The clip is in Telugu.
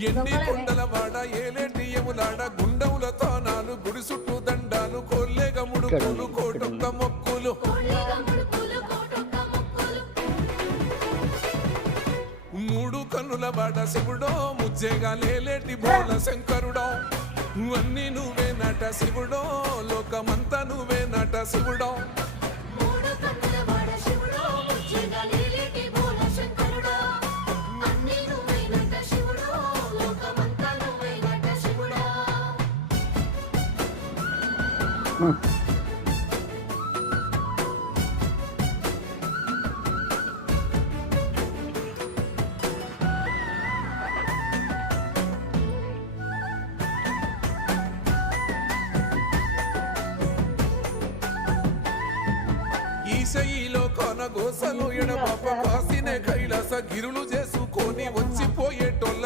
ఎన్ని కొండలవాడ ఏలేటి యములాడ గుండముల తానాలు గుడి చుట్టూ దండాలు కొల్లేగ ముడుపులు కోటొక్క మొక్కులు మూడు కన్నుల వాడ శివుడో ముజ్జేగా లేలేటి బోల శంకరుడో అన్ని నువ్వే నట శివుడో లోకమంతా నువ్వే నట శివుడో ఈశయిలో కొనగోసలు ఎడబాప కాసినే కైలాస గిరులు చేసుకొని వచ్చిపోయేటోళ్ళ